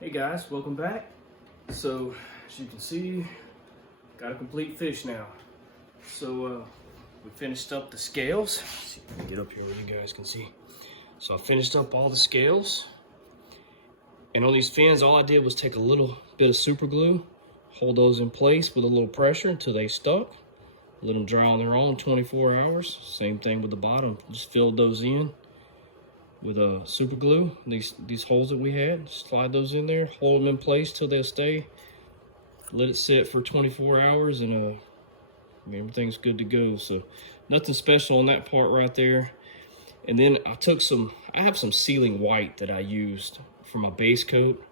Hey guys, welcome back. So, as you can see, got a complete fish now. So, we finished up the scales. Let's see if I can get up here where you guys can see. So I finished up all the scales. And on these fins, all I did was take a little bit of super glue, hold those in place with a little pressure until they stuck. Let them dry on their own 24 hours. Same thing with the bottom. Just filled those in with super glue. These holes that we had, slide those in there, hold them in place till they'll stay. Let it sit for 24 hours and everything's good to go. So nothing special on that part right there. And then I have some sealing white that I used for my base coat,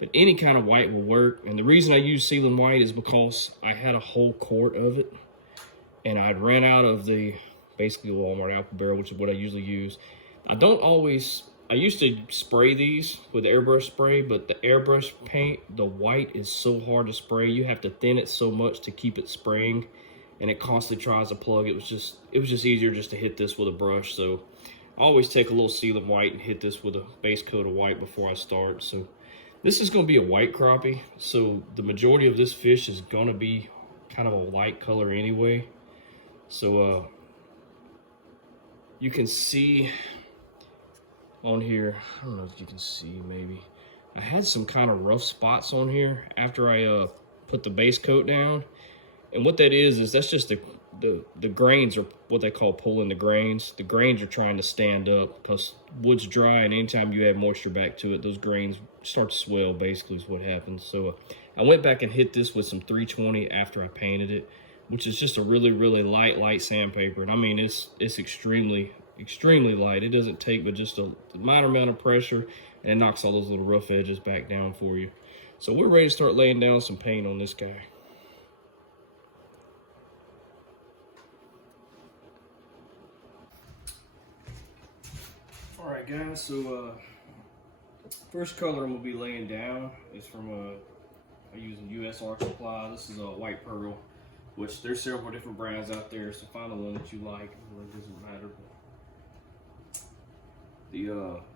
but any kind of white will work. And the reason I use sealing white is because I had a whole quart of it and I'd ran out of the basically Walmart Apple Barrel, which is what I usually use. I used to spray these with airbrush spray, but the airbrush paint, the white is so hard to spray. You have to thin it so much to keep it spraying, and it constantly tries to plug. It was just easier just to hit this with a brush. So I always take a little seal of white and hit this with a base coat of white before I start. So this is gonna be a white crappie. So the majority of this fish is gonna be kind of a light color anyway. So you can see on here, I don't know if you can see, maybe I had some kind of rough spots on here after I put the base coat down. And what that is that's just the grains are what they call pulling the grains. The grains are trying to stand up because wood's dry, and anytime you add moisture back to it, those grains start to swell, basically is what happens. So I went back and hit this with some 320 after I painted it, which is just a really light sandpaper. And I mean, it's extremely light. It doesn't take but just a minor amount of pressure, and it knocks all those little rough edges back down for you. So we're ready to start laying down some paint on this guy. All right guys, so first color I'm gonna be laying down is from I use a US Art Supply. This is a white pearl, which there's several different brands out there, so find the one that you like. It really doesn't matter.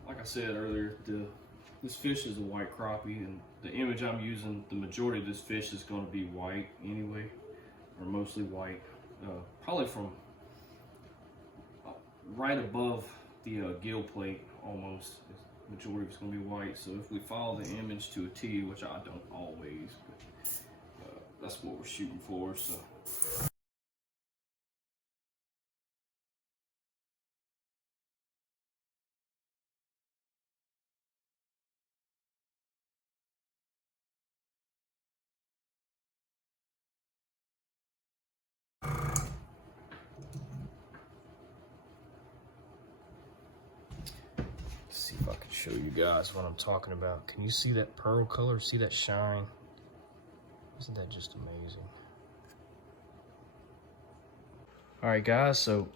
Like I said earlier, this fish is a white crappie, and the image I'm using, the majority of this fish is going to be white anyway, or mostly white. Probably from right above the gill plate almost. The majority of it's going to be white. So if we follow the image to a T, which I don't always, but that's what we're shooting for. So. See if I can show you guys what I'm talking about. Can you see that pearl color? See that shine? Isn't that just amazing? All right guys, so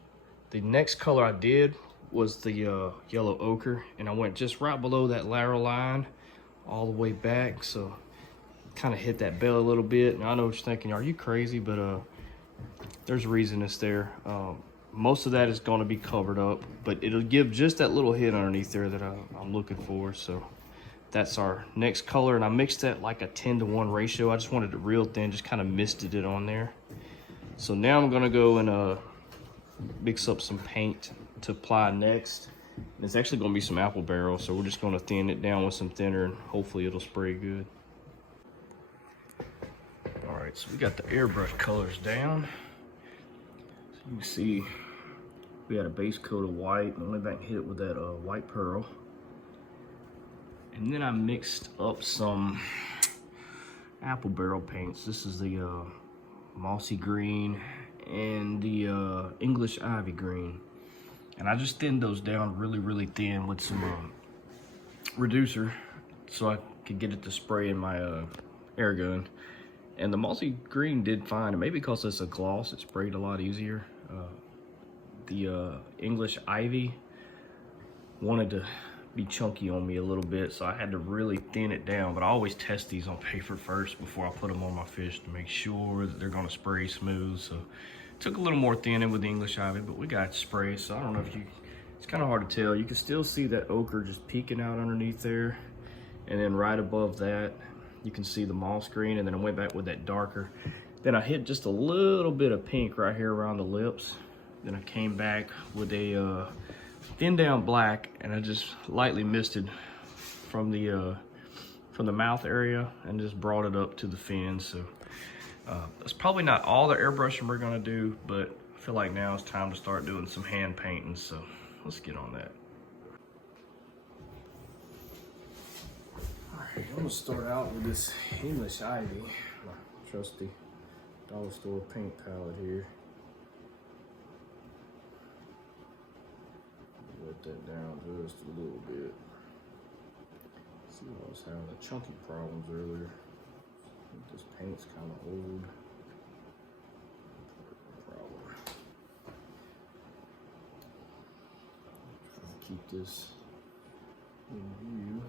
the next color I did was the yellow ochre, and I went just right below that lateral line all the way back, so kind of hit that belly a little bit. And I know what you're thinking, are you crazy? But there's a reason it's there. Most of that is going to be covered up, but it'll give just that little hit underneath there that I'm looking for. So that's our next color, and I mixed that like a 10-to-1 ratio. I just wanted it real thin, just kind of misted it on there. So now I'm gonna go and mix up some paint to apply next. And it's actually gonna be some apple barrel, so we're just gonna thin it down with some thinner, and hopefully it'll spray good. All right, so we got the airbrush colors down. So you can see we had a base coat of white, and I went back and hit it with that white pearl. And then I mixed up some apple barrel paints. This is the mossy green and the English ivy green. And I just thinned those down really thin with some reducer so I could get it to spray in my air gun. And the mossy green did fine, and maybe because it's a gloss, it sprayed a lot easier. The English ivy wanted to be chunky on me a little bit, so I had to really thin it down. But I always test these on paper first before I put them on my fish to make sure that they're gonna spray smooth. So it took a little more thinning with the English ivy, but we got it sprayed. So I don't know if it's kind of hard to tell. You can still see that ochre just peeking out underneath there. And then right above that, you can see the moss green, and then I went back with that darker. Then I hit just a little bit of pink right here around the lips. Then I came back with a thin down black, and I just lightly misted from the mouth area and just brought it up to the fins. So that's probably not all the airbrushing we're gonna do, but I feel like now it's time to start doing some hand painting. So let's get on that. All right, I'm gonna start out with this English Ivy, my trusty dollar store paint palette here. Let that down just a little bit. See, I was having the chunky problems earlier. I think this paint's kind of old. Problem. Trying to keep this in view.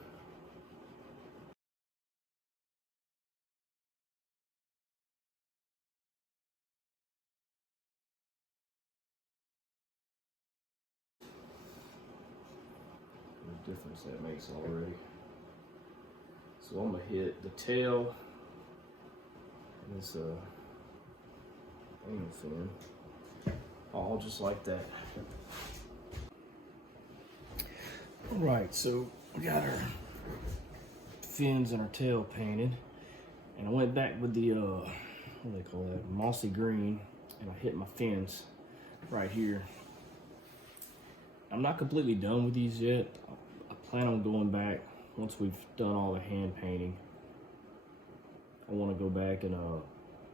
The difference that makes already. So I'm gonna hit the tail and this anal fin, all just like that. All right, so we got our fins and our tail painted, and I went back with the what do they call that, mossy green, and I hit my fins right here. I'm not completely done with these yet. I plan on going back once we've done all the hand painting. I want to go back and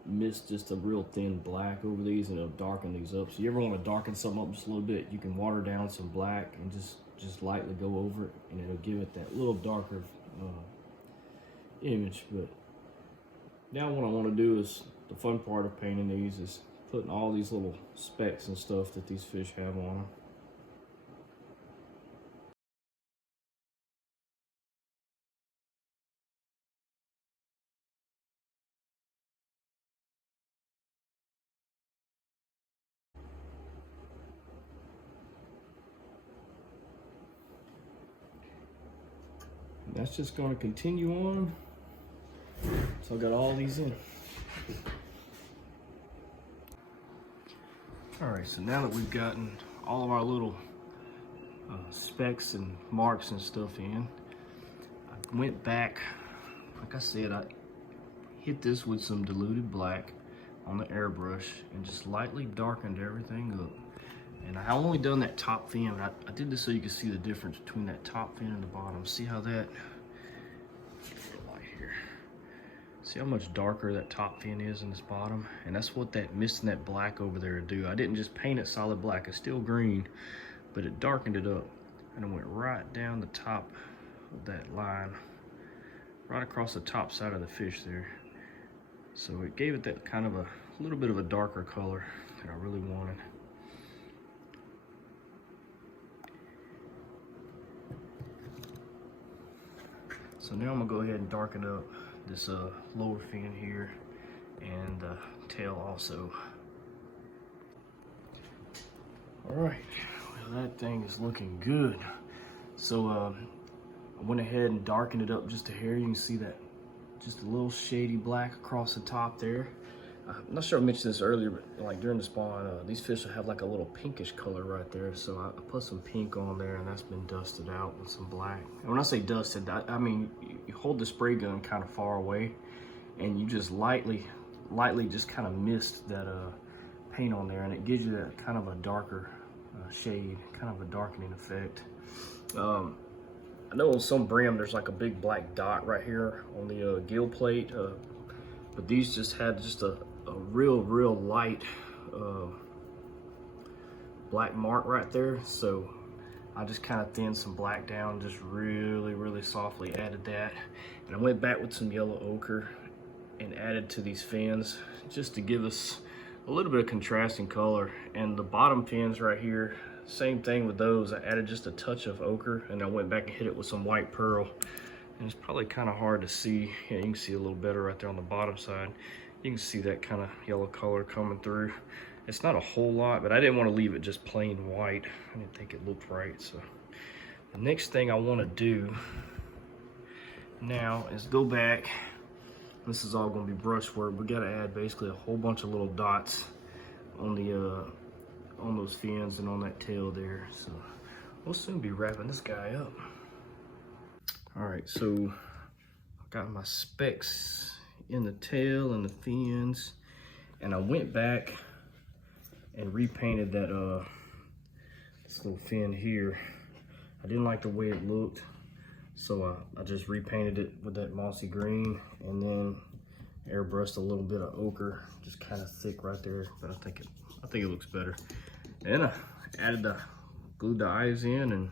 mist just a real thin black over these, and it'll darken these up. So you ever want to darken something up just a little bit, you can water down some black and just lightly go over it, and it'll give it that little darker image. But now what I want to do is, the fun part of painting these is putting all these little specks and stuff that these fish have on them. That's just going to continue on. So I got all these in. All right, so now that we've gotten all of our little specks and marks and stuff in, I went back, like I said, I hit this with some diluted black on the airbrush and just lightly darkened everything up. And I only done that top fin. I did this so you can see the difference between that top fin and the bottom. See how that, light here. See how much darker that top fin is in this bottom? And that's what that mist and that black over there do. I didn't just paint it solid black, it's still green, but it darkened it up. And it went right down the top of that line, right across the top side of the fish there. So it gave it that kind of a little bit of a darker color that I really wanted. So now I'm gonna go ahead and darken up this lower fin here and the tail also. All right, well, that thing is looking good. So I went ahead and darkened it up just a hair. You can see that just a little shady black across the top there. I'm not sure I mentioned this earlier, but like during the spawn, these fish will have like a little pinkish color right there. So I put some pink on there, and that's been dusted out with some black. And when I say dusted, I mean you hold the spray gun kind of far away, and you just lightly just kind of mist that paint on there, and it gives you that kind of a darker shade, kind of a darkening effect. I know on some brim there's like a big black dot right here on the gill plate, but these just had just a real light black mark right there. So I just kind of thinned some black down, just really softly added that. And I went back with some yellow ochre and added to these fins just to give us a little bit of contrasting color. And the bottom fins right here, same thing with those. I added just a touch of ochre, and I went back and hit it with some white pearl. And it's probably kind of hard to see. Yeah, you can see a little better right there on the bottom side. You can see that kind of yellow color coming through. It's not a whole lot, but I didn't want to leave it just plain white. I didn't think it looked right. So the next thing I want to do now is go back. This is all gonna be brushwork. We gotta add basically a whole bunch of little dots on the on those fins and on that tail there. So we'll soon be wrapping this guy up. All right, so I got my specks in the tail and the fins, and I went back and repainted that this little fin here. I didn't like the way it looked, so I just repainted it with that mossy green, and then airbrushed a little bit of ochre, just kind of thick right there. But I think it looks better. And I glued the eyes in and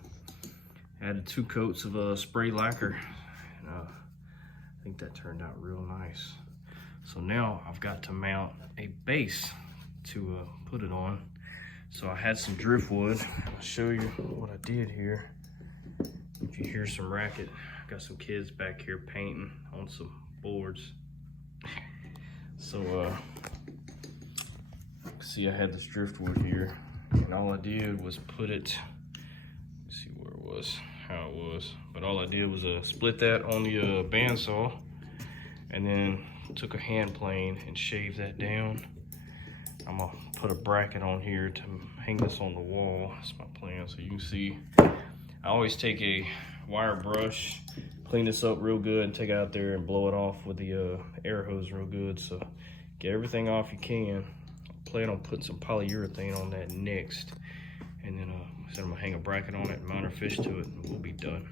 added 2 coats of spray lacquer. And I think that turned out real nice. So now I've got to mount a base to put it on. So I had some driftwood. I'll show you what I did here. If you hear some racket, I've got some kids back here painting on some boards. So see, I had this driftwood here, and all I did was put it, let's see where it was, how it was, but all I did was split that on the bandsaw, and then took a hand plane and shaved that down. I'm gonna put a bracket on here to hang this on the wall. That's my plan. So you can see, I always take a wire brush, clean this up real good, and take it out there and blow it off with the air hose real good. So get everything off you can. I plan on putting some polyurethane on that next, and then I'm gonna hang a bracket on it and mount our fish to it, and we'll be done.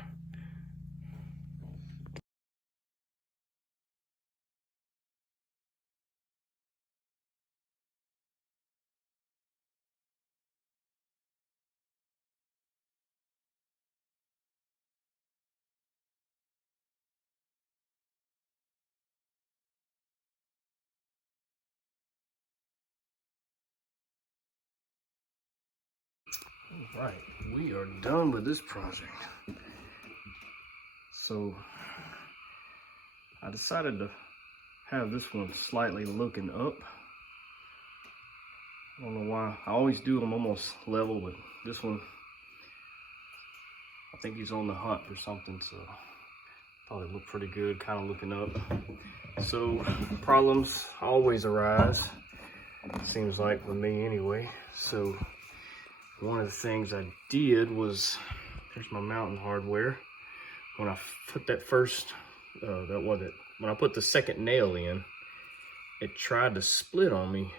All right, we are done with this project. So I decided to have this one slightly looking up. I don't know why. I always do them almost level, but this one, I think he's on the hunt for something, so thought it looked pretty good, kind of looking up. So problems always arise, it seems like, with me anyway. So one of the things I did was, here's my mountain hardware. When I put that first, when I put the second nail in, it tried to split on me.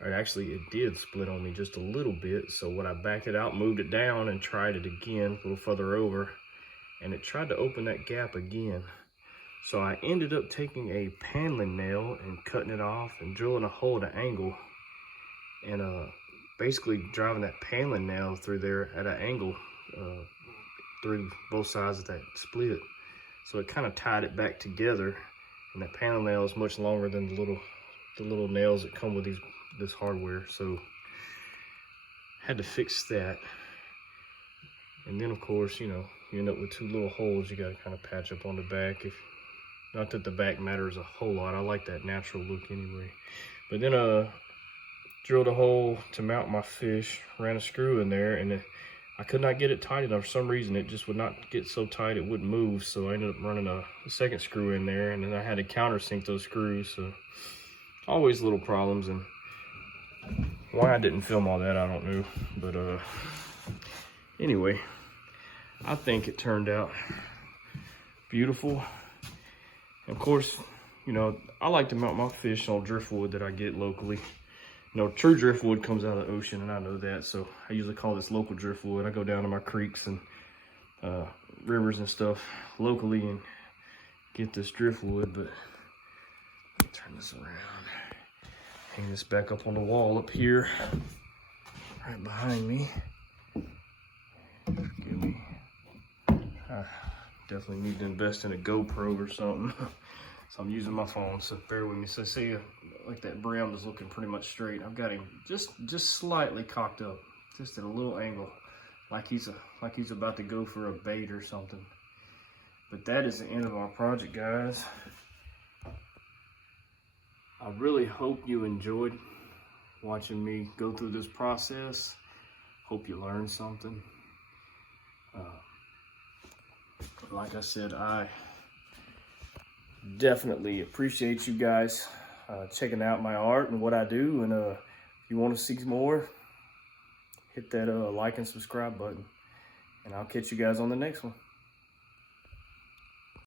Or actually, it did split on me just a little bit. So when I backed it out, moved it down, and tried it again, a little further over, and it tried to open that gap again. So I ended up taking a paneling nail and cutting it off and drilling a hole at an angle, and basically driving that paneling nail through there at an angle through both sides of that split. So it kind of tied it back together, and that paneling nail is much longer than the little nails that come with this hardware. So had to fix that. And then of course, you end up with 2 little holes you got to kind of patch up on the back. Not that the back matters a whole lot, I like that natural look anyway. But then drilled a hole to mount my fish, ran a screw in there, and I could not get it tight enough. For some reason, it just would not get so tight it wouldn't move. So I ended up running a second screw in there, and then I had to countersink those screws. So always little problems, and why I didn't film all that, I don't know. But anyway, I think it turned out beautiful. And of course, I like to mount my fish on driftwood that I get locally. True driftwood comes out of the ocean, and I know that, so I usually call this local driftwood. I go down to my creeks and rivers and stuff locally and get this driftwood. But let me turn this around, hang this back up on the wall up here, right behind me. Forgive me. I definitely need to invest in a GoPro or something. So I'm using my phone, so bear with me. So see, like that brim is looking pretty much straight. I've got him just slightly cocked up, just at a little angle, like he's about to go for a bait or something. But that is the end of our project, guys. I really hope you enjoyed watching me go through this process. Hope you learned something. like I said, I definitely appreciate you guys checking out my art and what I do. And if you want to see more, hit that like and subscribe button. And I'll catch you guys on the next one.